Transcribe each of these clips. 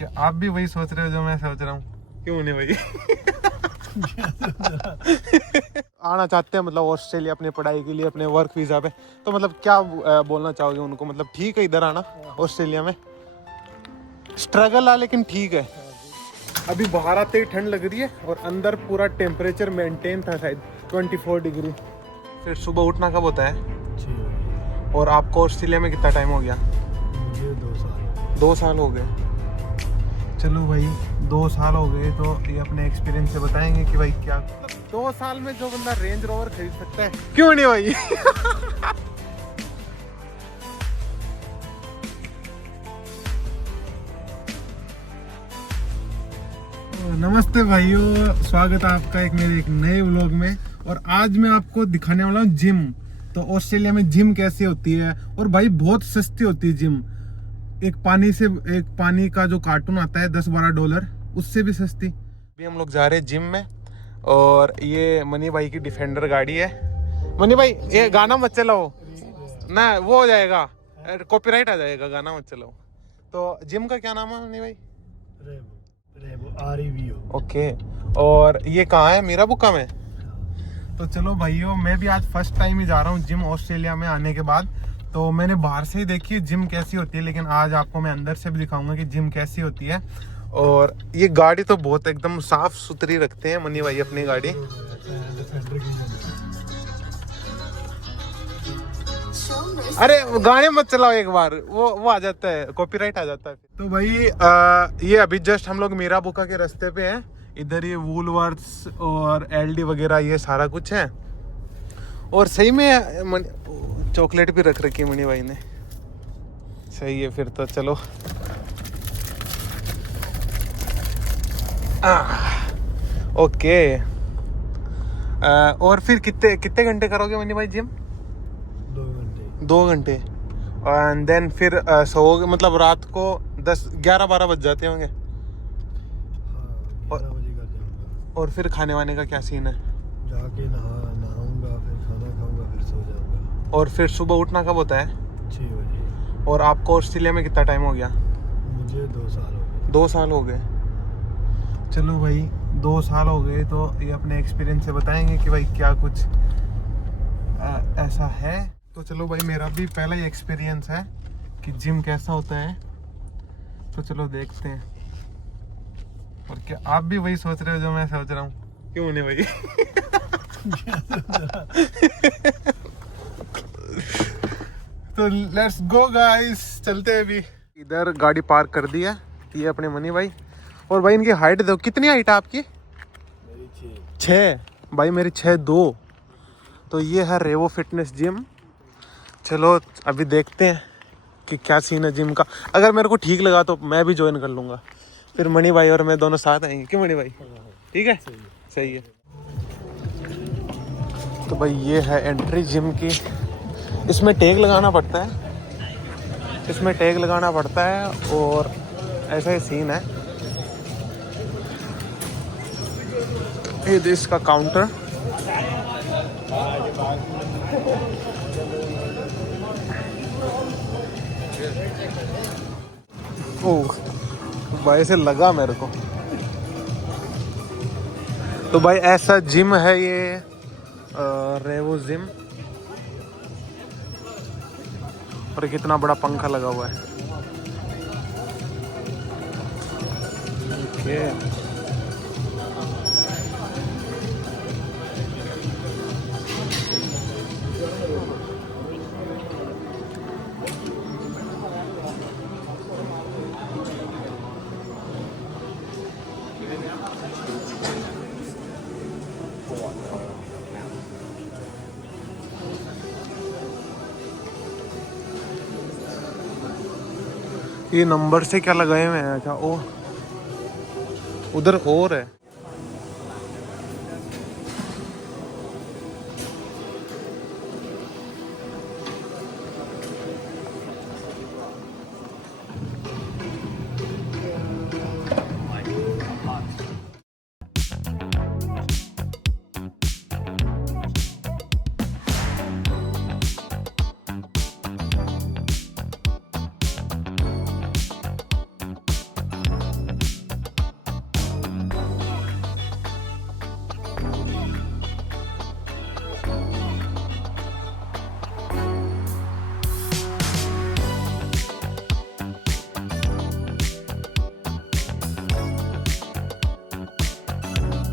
क्या आप भी वही सोच रहे हो जो मैं सोच रहा हूँ? क्यों नहीं भाई? आना चाहते हैं मतलब ऑस्ट्रेलिया अपनी पढ़ाई के लिए, अपने वर्क वीजा पे, तो मतलब क्या बोलना चाहोगे उनको? मतलब ठीक है इधर आना ऑस्ट्रेलिया में? स्ट्रगल है लेकिन ठीक है। अभी बाहर आते ही ठंड लग रही है और अंदर पूरा टेम्परेचर मेंटेन था शायद 24 डिग्री। फिर सुबह उठना कब होता है? और आपको ऑस्ट्रेलिया में कितना टाइम हो गया? मुझे 2 साल। 2 साल हो गए। चलो भाई 2 साल हो गए तो ये अपने एक्सपीरियंस से बताएंगे कि भाई क्या मतलब 2 साल में जो बंदा रेंज रोवर खरीद सकता है, क्यों नहीं भाई? नमस्ते भाइयों, स्वागत है आपका मेरे एक नए व्लॉग में। और आज मैं आपको दिखाने वाला हूँ जिम। तो ऑस्ट्रेलिया में जिम कैसे होती है, और भाई बहुत सस्ती होती है जिम। एक पानी का जो कार्टून आता है $10-12, उससे भी सस्ती। अभी हम लोग जा रहे हैं जिम में, और ये मनी भाई की डिफेंडर गाड़ी है। मनी भाई ये गाना मत चलाओ ना, वो हो जाएगा, कॉपीराइट आ जाएगा, गाना मत चलाओ। तो जिम का क्या नाम है मनी भाई? रेवो REVO। ओके। और ये कहाँ है? मीरा बुक्का में। तो चलो भाइयों, मैं भी आज फर्स्ट टाइम ही जा रहा हूँ जिम ऑस्ट्रेलिया में आने के बाद। तो मैंने बाहर से ही देखी है जिम कैसी होती है, लेकिन आज आपको मैं अंदर से भी दिखाऊंगा कि जिम कैसी होती है। और ये गाड़ी तो बहुत एकदम साफ सुथरी रखते हैं मनी भाई अपनी गाड़ी। अरे गाने मत चलाओ एक बार, वो आ जाता है, कॉपीराइट आ जाता है। तो भाई ये अभी जस्ट हम लोग मीरा बुका के रास्ते पे हैं। इधर ये वूलवर्थ्स और LD वगैरह ये सारा कुछ है। और सही में चॉकलेट भी रख रखी है मनी भाई ने। सही है फिर तो चलो। ओके। और फिर कितने कितने घंटे करोगे मनी भाई जिम? 2 घंटे। 2 घंटे। एंड देन फिर सोओगे, मतलब रात को 10-11-12 बज जाते होंगे। हाँ, 11 बजे कर जाऊंगा। और फिर खाने वाने का क्या सीन है? जाके नहाऊंगा, फिर खाना खाऊंगा, फिर सो जाऊंगा। और फिर सुबह उठना कब होता है? 6 बजे। और आपको ऑस्ट्रेलिया में कितना टाइम हो गया? मुझे 2 साल हो गए। 2 साल हो गए। चलो भाई 2 साल हो गए तो ये अपने एक्सपीरियंस से बताएंगे कि भाई क्या कुछ ऐसा है। तो चलो भाई, मेरा भी पहला ही एक्सपीरियंस है कि जिम कैसा होता है। तो चलो देखते हैं। और क्या आप भी वही सोच रहे हो जो मैं सोच रहा हूँ? क्यों नहीं भाई? तो लेट्स गो गाइस, चलते हैं अभी। इधर गाड़ी पार्क कर दी है, ये अपने मनी भाई। और भाई इनकी हाइट देखो, कितनी हाइट है आपकी? मेरी 6। 6। भाई मेरी 6'2". तो ये है रेवो फिटनेस जिम। चलो अभी देखते हैं कि क्या सीन है जिम का। अगर मेरे को ठीक लगा तो मैं भी ज्वाइन कर लूँगा। फिर मनी भाई और मैं दोनों साथ आएंगे। क्यों मनी भाई? ठीक है, सही है। तो भाई ये है एंट्री जिम की। इसमें टैग लगाना पड़ता है, इसमें टैग लगाना पड़ता है, और ऐसा ही सीन है। ये इसका काउंटर। ओह भाई से लगा मेरे को। तो भाई ऐसा जिम है ये रेवो जिम। और कितना बड़ा पंखा लगा हुआ है। ओके। ये नंबर से क्या लगाए हुए हैं? अच्छा, ओ उधर और है।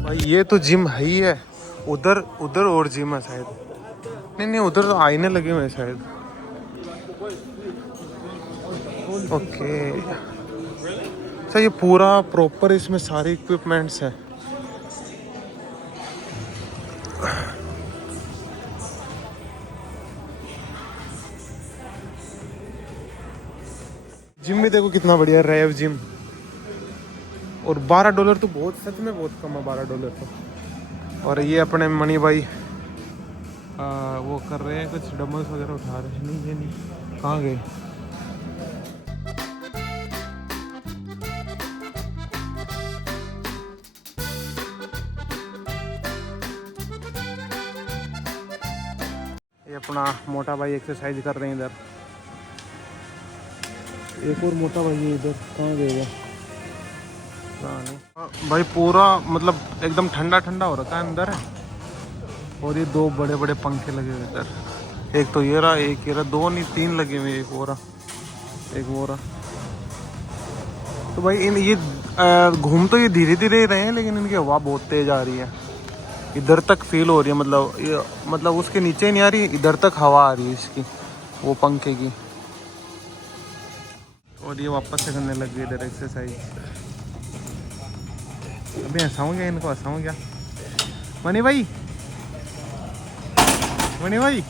भाई ये तो जिम है ही है। उधर उधर और जिम है शायद। नहीं नहीं, उधर तो आईने लगे हुए हैं शायद। ओके, अच्छा ये पूरा प्रॉपर इसमें सारे इक्विपमेंट्स हैं। जिम भी देखो कितना बढ़िया रेव जिम। और $12 तो बहुत, सच में बहुत कम है $12 तो। और ये अपने मनी भाई वो कर रहे हैं कुछ डम्बल्स वगैरह उठा रहे हैं। नहीं ये नहीं, कहाँ गए? ये अपना मोटा भाई एक्सरसाइज कर रहे हैं इधर। एक और मोटा भाई है इधर, कहाँ गए? भाई पूरा मतलब एकदम ठंडा ठंडा हो रखा है अंदर है। और ये 2 बड़े बड़े पंखे लगे हुए इधर। एक तो ये रहा, एक ये रहा, 2 नहीं 3 लगे हुए, एक वो रहा, एक वो रहा। तो भाई इन ये घूम तो ये धीरे धीरे रहे हैं, लेकिन इनकी हवा बहुत तेज आ रही है। इधर तक फील हो रही है, मतलब ये मतलब उसके नीचे नहीं आ रही, इधर तक हवा आ रही है इसकी, वो पंखे की। और ये वापस से करने लग गए इधर एक्सरसाइज। अभी हंसाऊँ क्या इनको, हंसाऊँ क्या? मनी भाई, मनी भाई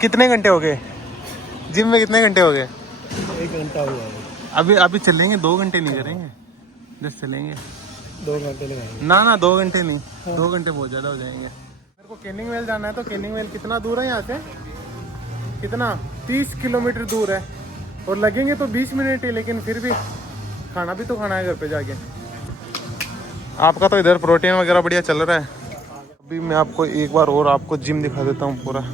कितने घंटे हो गए जिम में? कितने घंटे हो गए? 1 घंटा हुआ है। अभी अभी चलेंगे, 2 घंटे नहीं करेंगे, जस्ट चलेंगे। 2 घंटे लगाएंगे। ना 2 घंटे नहीं, 2 घंटे बहुत ज़्यादा हो जाएंगे। मेरे को कैनिंग वेल जाना है, तो कैनिंग वेल कितना दूर है यहाँ से? कितना? 30 किलोमीटर दूर है। और लगेंगे तो 20 मिनट ही, लेकिन फिर भी खाना भी तो खाना है घर पे जाके। आपका तो इधर प्रोटीन वगैरह बढ़िया चल रहा है। अभी मैं आपको एक बार और आपको जिम दिखा देता हूँ। पूरा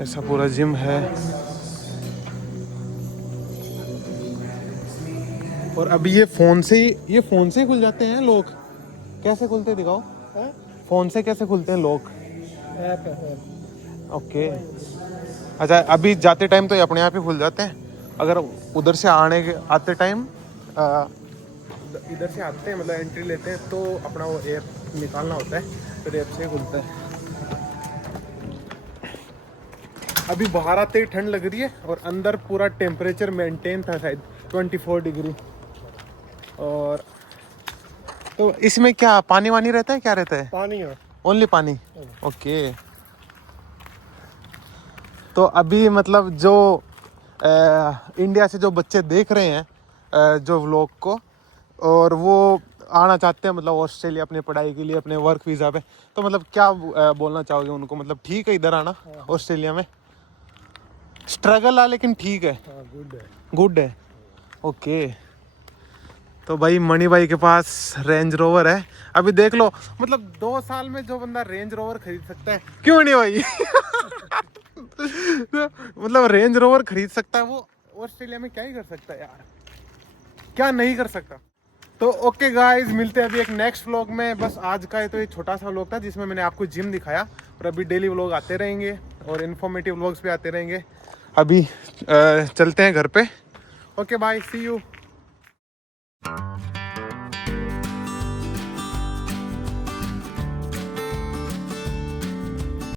ऐसा पूरा जिम है। और अभी ये फ़ोन से ही खुल जाते हैं लॉक। कैसे खुलते हैं दिखाओ? फ़ोन से कैसे खुलते हैं लॉक? ऐप है। ओके, अच्छा अभी जाते टाइम तो ये अपने आप ही खुल जाते हैं। अगर उधर से आते टाइम इधर से आते हैं, मतलब एंट्री लेते हैं, तो अपना वो ऐप निकालना होता है, फिर ऐप से खुलता है। अभी बाहर आते ही ठंड लग रही है, और अंदर पूरा टेम्परेचर मेंटेन था शायद 24 डिग्री। और तो इसमें क्या पानी वानी रहता है, क्या रहता है? पानी है, ओनली पानी। ओके, तो अभी मतलब जो इंडिया से जो बच्चे देख रहे हैं जो व्लॉग को, और वो आना चाहते हैं मतलब ऑस्ट्रेलिया अपनी पढ़ाई के लिए, अपने वर्क वीज़ा पे, तो मतलब क्या बोलना चाहोगे उनको? मतलब ठीक है इधर आना ऑस्ट्रेलिया में? स्ट्रगल है लेकिन ठीक है, गुड है। गुड है। ओके, तो भाई मणि भाई के पास रेंज रोवर है। अभी देख लो, मतलब 2 साल में जो बंदा रेंज रोवर खरीद सकता है, क्यों नहीं भाई? मतलब रेंज रोवर खरीद सकता है, वो ऑस्ट्रेलिया में क्या ही कर सकता है यार, क्या नहीं कर सकता। तो ओके गाइस, मिलते हैं अभी एक नेक्स्ट व्लॉग में। बस आज का तो ये छोटा सा व्लॉग था, जिसमें मैंने आपको जिम दिखाया। और अभी डेली व्लॉग आते रहेंगे, और इन्फॉर्मेटिव व्लॉग्स भी आते रहेंगे। अभी चलते हैं घर पे। Okay bye, see you.